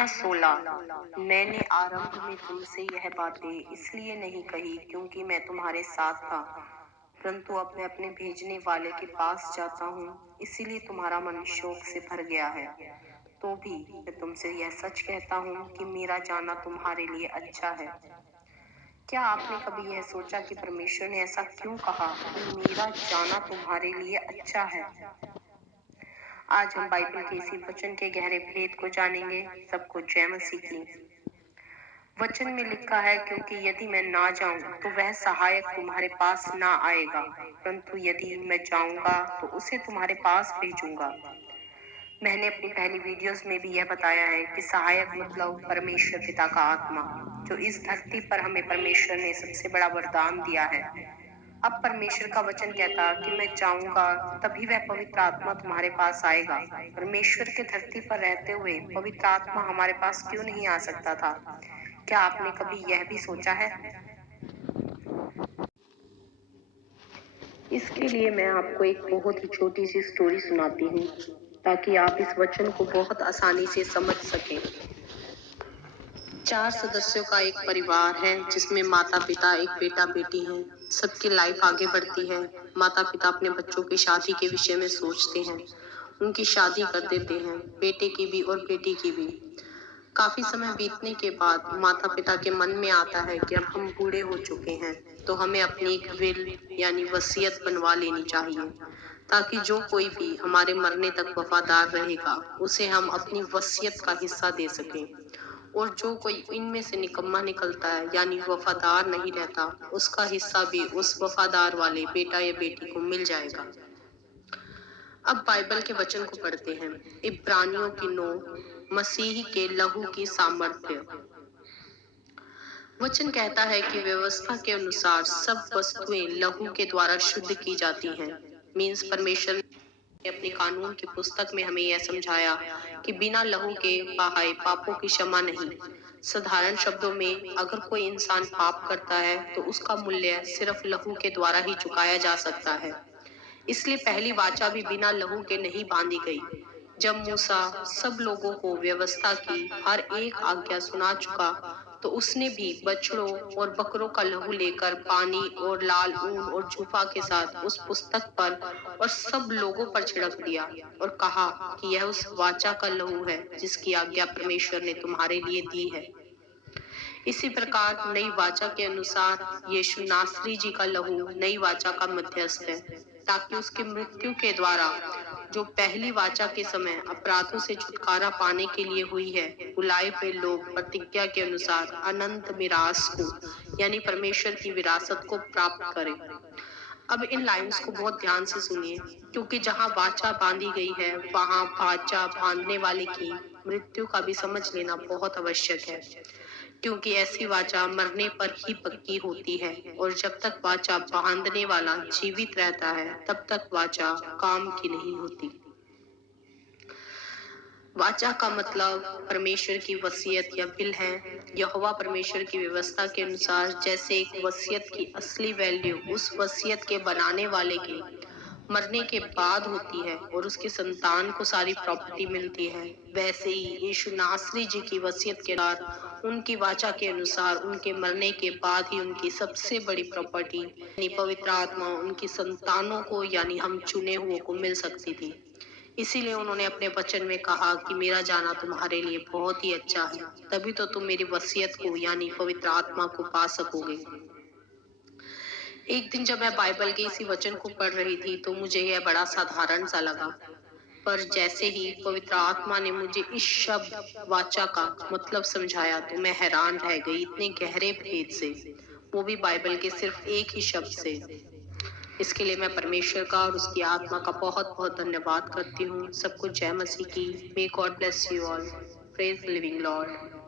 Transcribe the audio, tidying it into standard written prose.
यूहन्ना 16। मैंने आरंभ में तुमसे यह बातें इसलिए नहीं कही क्योंकि मैं तुम्हारे साथ था, परंतु अब मैं अपने भेजने वाले के पास जाता हूँ, इसीलिए तुम्हारा मन शोक से भर गया है। तो भी मैं तुमसे यह सच कहता हूँ कि मेरा जाना तुम्हारे लिए अच्छा है। क्या आपने कभी यह सोचा कि परमेश्वर ने ऐसा क्यों कहा कि मेरा जाना तुम्हारे लिए अच्छा है? आज हम बाइबल के इसी वचन के गहरे भेद को जानेंगे। सबको जय मसीह की। वचन में लिखा है, क्योंकि यदि मैं ना जाऊं तो वह सहायक तुम्हारे पास ना आएगा, परंतु यदि मैं जाऊंगा तो उसे तुम्हारे पास भेजूंगा। मैंने अपनी पहली वीडियोस में भी यह बताया है कि सहायक मतलब परमेश्वर पिता का आत्मा, जो इस धरती पर हमें परमेश्वर ने सबसे बड़ा वरदान दिया है। अब परमेश्वर का वचन कहता कि मैं जाऊंगा तभी वह पवित्र आत्मा तुम्हारे पास आएगा। परमेश्वर के धरती पर रहते हुए पवित्र आत्मा हमारे पास क्यों नहीं आ सकता था? क्या आपने कभी यह भी सोचा है? इसके लिए मैं आपको एक बहुत ही छोटी सी स्टोरी सुनाती हूँ, ताकि आप इस वचन को बहुत आसानी से समझ सकें। 4 सदस्यों का एक परिवार है, जिसमें माता पिता, एक बेटा बेटी है। सबकी लाइफ आगे बढ़ती है। माता पिता अपने बच्चों की शादी के विषय में सोचते हैं, उनकी शादी कर देते हैं, बेटे की भी और बेटी की भी। काफी समय बीतने के बाद माता पिता के मन में आता है कि अब हम बूढ़े हो चुके हैं, तो हमें अपनी एक विल यानी वसीयत बनवा लेनी चाहिए, ताकि जो कोई भी हमारे मरने तक वफादार रहेगा उसे हम अपनी वसीयत का हिस्सा दे सकें, और जो कोई इनमें से निकम्मा निकलता है यानी वफादार नहीं रहता, उसका हिस्सा भी उस वफादार वाले बेटा या बेटी को मिल जाएगा। अब बाइबल के वचन को पढ़ते हैं। इब्रानियों की 9, मसीह के लहू की सामर्थ्य। वचन कहता है कि व्यवस्था के अनुसार सब वस्तुएं लहू के द्वारा शुद्ध की जाती हैं। मीन्स परमेश्वर ने अपनी कानून की पुस्तक में हमें यह समझाया कि बिना लहू के बहाए पापों की क्षमा नहीं। साधारण शब्दों में, अगर कोई इंसान पाप करता है तो उसका मूल्य सिर्फ लहू के द्वारा ही चुकाया जा सकता है। इसलिए पहली वाचा भी बिना लहू के नहीं बांधी गई। जब मूसा सब लोगों को व्यवस्था की हर एक आज्ञा सुना चुका, तो उसने भी बछड़ों और बकरों का लहू लेकर पानी और लाल ऊन और जूफा के साथ उस पुस्तक पर और सब लोगों पर छिड़क दिया और कहा कि यह उस वाचा का लहू है जिसकी आज्ञा परमेश्वर ने तुम्हारे लिए दी है। इसी प्रकार नई वाचा के अनुसार यीशु नासरी जी का लहू नई वाचा का मध्यस्थ है, ताकि उसकी मृत्यु के द्वारा जो पहली वाचा के समय अपराधों से छुटकारा पाने के लिए हुई है, बुलाए हुए लोग प्रतिज्ञा के अनुसार अनंत मिरास को यानी परमेश्वर की विरासत को प्राप्त करें। अब इन लाइंस को बहुत ध्यान से सुनिए, क्योंकि जहां वाचा बांधी गई है वहां वाचा बांधने वाले की मृत्यु का भी समझ लेना बहुत आवश्यक है, क्योंकि ऐसी वाचा मरने पर ही पक्की होती है, और जब तक वाचा बांधने वाला जीवित रहता है तब तक वाचा काम की नहीं होती। वाचा का मतलब परमेश्वर की वसीयत या विल है। यहोवा परमेश्वर की व्यवस्था के अनुसार जैसे एक वसीयत की असली वैल्यू उस वसीयत के बनाने वाले के मरने के बाद होती है और उसके संतान को सारी प्रॉपर्टी मिलती है, वैसे ही यीशु नासरी जी की वसीयत के अनुसार उनकी वाचा के अनुसार उनके मरने के बाद ही उनकी सबसे बड़ी प्रॉपर्टी यानी पवित्र आत्मा उनकी संतानों को यानी हम चुने हुओं को मिल सकती थी। इसीलिए उन्होंने अपने वचन में कहा कि मेरा जाना तुम्हारे लिए बहुत ही अच्छा है, तभी तो तुम मेरी वसीयत को यानी पवित्र आत्मा को पा सकोगे। एक दिन जब मैं बाइबल के इसी वचन को पढ़ रही थी तो मुझे यह बड़ा साधारण सा लगा, पर जैसे ही पवित्र आत्मा ने मुझे इस शब्द वाचा का मतलब समझाया तो मैं हैरान रह गई, इतने गहरे भेद से, वो भी बाइबल के सिर्फ एक ही शब्द से। इसके लिए मैं परमेश्वर का और उसकी आत्मा का बहुत बहुत धन्यवाद करती हूँ। सबको जय मसीह की। May God bless you all. Praise the living Lord.